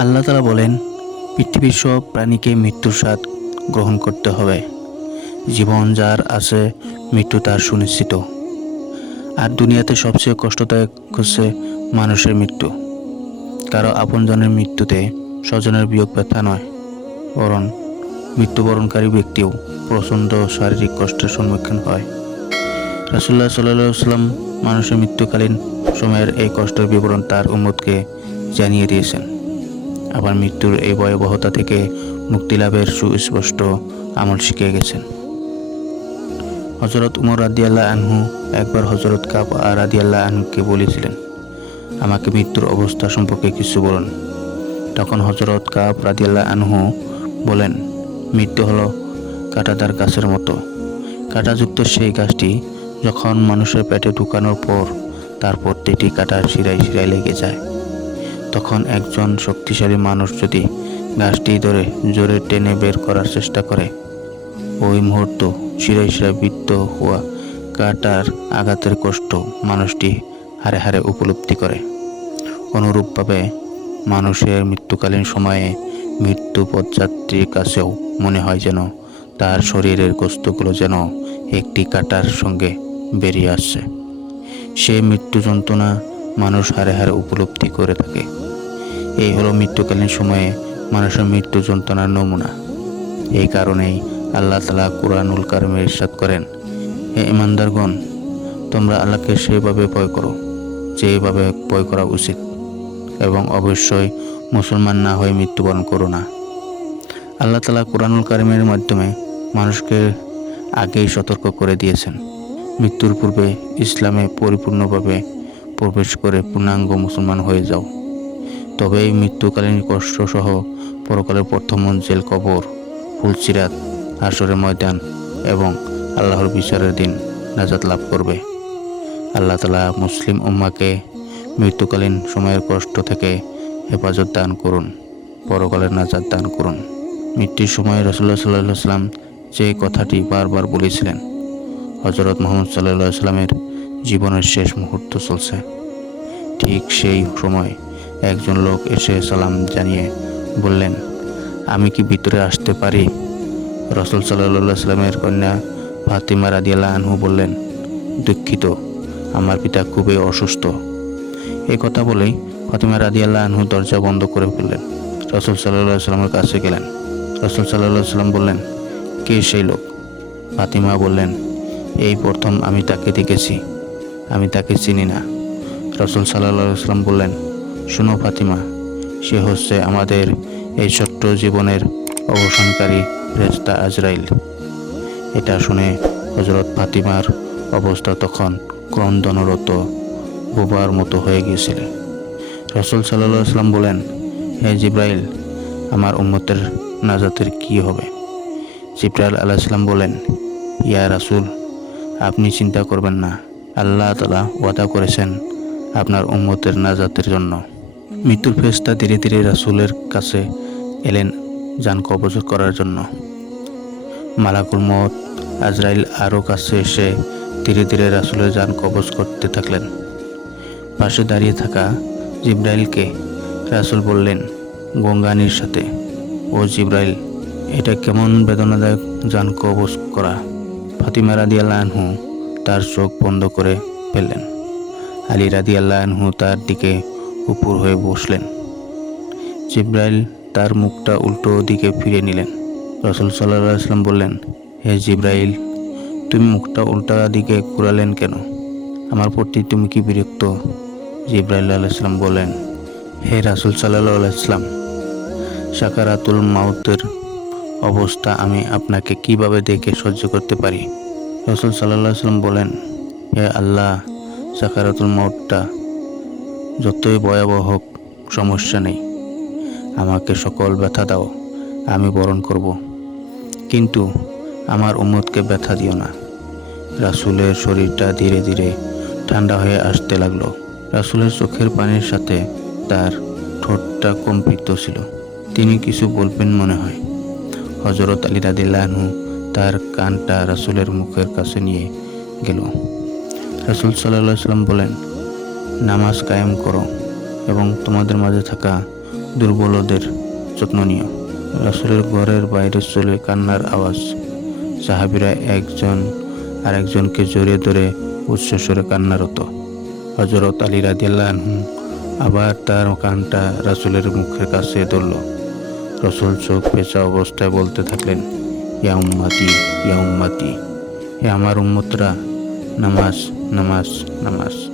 আল্লাহ তালা বলেন, পৃথিবীর সব প্রাণীকে মৃত্যুর স্বাদ গ্রহণ করতে হবে। জীবন যার আছে, মৃত্যু তার সুনিশ্চিত। আর দুনিয়াতে সবচেয়ে কষ্টদায়ক হচ্ছে মানুষের মৃত্যু। কারও আপনজনের মৃত্যুতে স্বজনের বিয়োগ ব্যথা নয়, বরং মৃত্যুবরণকারী ব্যক্তিও প্রচণ্ড শারীরিক কষ্টের সম্মুখীন হয়। রাসুল্লাহ সাল্লাম মানুষের মৃত্যুকালীন সময়ের এই কষ্টের বিবরণ তার উম্মতকে জানিয়ে দিয়েছেন। আবার মৃত্যুর এই ভয়াবহতা থেকে মুক্তি লাভের সুস্পষ্ট আমল শিখে গেছেন। হজরত উমর রাদিয়াল্লাহ আনহু একবার হজরত আর রাদিয়াল্লাহ আনহুকে বলেছিলেন, আমাকে মৃত্যুর অবস্থা সম্পর্কে কিছু বলুন। তখন হজরত কাপ রাদিয়াল্লাহ আনহু বলেন, মৃত্যু হলো কাঁটাদার গাছের মতো। কাঁটাযুক্ত সেই গাছটি যখন মানুষের পেটে ঢুকানোর পর তার প্রত্যেকটি কাঁটার শিরায় শিরায় লেগে যায়। তখন একজন শক্তিশালী মানুষ যদি গাছটি ধরে জোরে টেনে বের করার চেষ্টা করে, ওই মুহূর্ত শিরায় শিরায় বৃত্ত হওয়া কাটার আঘাতের কষ্ট মানুষটি হারে হারে উপলব্ধি করে। অনুরূপভাবে মানুষের মৃত্যুকালীন সময়ে মৃত্যু পথযাত্রীর কাছেও মনে হয় যেন তার শরীরের গোস্তগুলো যেন একটি কাটার সঙ্গে বেরিয়ে আসছে। সেই মৃত্যু যন্ত্রণা মানুষ হারে হারে উপলব্ধি করে থাকে। এই হলো মৃত্যুকালীন সময়ে মানুষের মৃত্যু যন্ত্রণার নমুনা। এই কারণেই আল্লাহ তালা কুরআনুল কারিমে ইরশাদ করেন, হে ইমানদারগণ তোমরা আল্লাহকে সেভাবে ভয় করো, যেভাবে ভয় করা উচিত। এবং অবশ্যই মুসলমান না হয়ে মৃত্যুবরণ করো না। আল্লাহ তালা কোরআনুল কারিমের মাধ্যমে মানুষকে আগেই সতর্ক করে দিয়েছেন। মৃত্যুর পূর্বে ইসলামে পরিপূর্ণভাবে প্রবেশ করে পূর্ণাঙ্গ মুসলমান হয়ে যাও। তবেই মৃত্যুকালীন কষ্টসহ পরকালের প্রথম মঞ্জিল কবর, ফুলচিরাত, হাসরের ময়দান এবং আল্লাহর বিচারের দিন নাজাত লাভ করবে। আল্লাহ তালা মুসলিম উম্মাকে মৃত্যুকালীন সময়ের কষ্ট থেকে হেফাজত দান করুন, পরকালের নাজাত দান করুন। মৃত্যুর সময় রসুল্লাহ সাল্লাহ সাল্লাম যে কথাটি বারবার বলেছিলেন হজরত মোহাম্মদ সাল্লাহ সাল্লামের জীবনের শেষ মুহূর্ত চলছে। ঠিক সেই সময় একজন লোক এসে সালাম জানিয়ে বললেন, আমি কি ভিতরে আসতে পারি? রসুল সাল্লাহ সাল্লামের কন্যা ফাতিমা রাদিয়াল্লাহ আনহু বললেন, দুঃখিত, আমার পিতা খুবই অসুস্থ। এই কথা বলেই ফাতিমা রাদিয়াল্লাহ আনহু দরজা বন্ধ করে ফেললেন। রসুল সাল্লাহ সাল্লামের কাছে গেলেন। রসুল সাল্লাহ সাল্লাম বললেন, কে সেই লোক? ফাতিমা বললেন, এই প্রথম আমি তাকে দেখেছি, আমি তাকে চিনি না। রসুল সাল্লাহ সাল্লাম বললেন শোনো, ফাতিমা। সে হচ্ছে আমাদের এই ছোট্ট জীবনের অবসানকারী রেস্তা আজরাইল। এটা শুনে হজরত ফাতিমার অবস্থা তখন ক্রন্দনরত, বোবার মতো হয়ে গিয়েছিল। রসুল সাল্লাহ সাল্লাম বলেন, হে জিব্রাইল, আমার উম্মতের নাজাতের কি হবে? জিব্রাইল আলাইসাল্লাম বলেন, ইয়া রাসুল, আপনি চিন্তা করবেন না। আল্লাহ তালা ওয়াদা করেছেন আপনার উম্মতের নাজাতের জন্য। মৃত্যুর ফেস্তা ধীরে ধীরে রাসুলের কাছে এলেন যান কবজ করার জন্য। মালাকুল মত আজরাইল আরও কাছে এসে ধীরে ধীরে রাসুলের যান কবজ করতে থাকলেন। পাশে দাঁড়িয়ে থাকা জিব্রাইলকে রাসুল বললেন, গঙ্গানির সাথে, ও জিব্রাইল, এটা কেমন বেদনাদায়ক যান কবজ করা। ফাতিমা রাদি আনহু তার চোখ বন্ধ করে ফেললেন। আলী রাদি আনহু তার দিকে উপর হয়ে বসলেন। জিব্রাইল তার মুখটা উল্টো দিকে ফিরে নিলেন। রসুল সাল্লাহ সাল্লাম বললেন, হে জিব্রাইল, তুমি মুখটা উল্টা দিকে ঘুরালেন কেন? আমার প্রতি তুমি কি বিরক্ত? জিব্রাইল আলাইসলাম বলেন হে রাসুল সাল্লাহ আলাইসলাম সাকারাতুল মাউতের অবস্থা আমি আপনাকে কীভাবে দেখে সহ্য করতে পারি? রসুল সাল্লাহ সাল্লাম বলেন, হে আল্লাহ, সাকারাতুল মাউতটা যতই ভয়াবহ হোক, সমস্যা নেই। আমাকে সকল ব্যথা দাও, আমি বরণ করব। কিন্তু আমার উম্মতকে ব্যথা দিও না। রাসুলের শরীরটা ধীরে ধীরে ঠান্ডা হয়ে আসতে লাগল। রাসুলের চোখের পানির সাথে তার ঠোঁটটা কম্পিত ছিল। তিনি কিছু বলবেন মনে হয়। হজরত আলী রাদিল্লাহনু তার কানটা রাসুলের মুখের কাছে নিয়ে গেল। রাসুল সাল্লাহ সাল্লাম বলেন নামাজ কায়েম করো এবং তোমাদের মাঝে থাকা দুর্বলদের যত্ন নিও। রাসুলের ঘরের বাইরে চলে কান্নার আওয়াজ। সাহাবিরা একজন আরেকজনকে জড়িয়ে ধরে উচ্চস্বরে কান্নারত। হজরত আলী রাদিয়াল্লাহ আনহু আবার তার কানটা রাসুলের মুখের কাছে ধরল। রসুল চোখ পেঁচা অবস্থায় বলতে থাকলেন, ইয়া উম্মাতি ইয়া উম্মাতি, হে আমার উম্মতরা, নামাজ নামাজ নামাজ।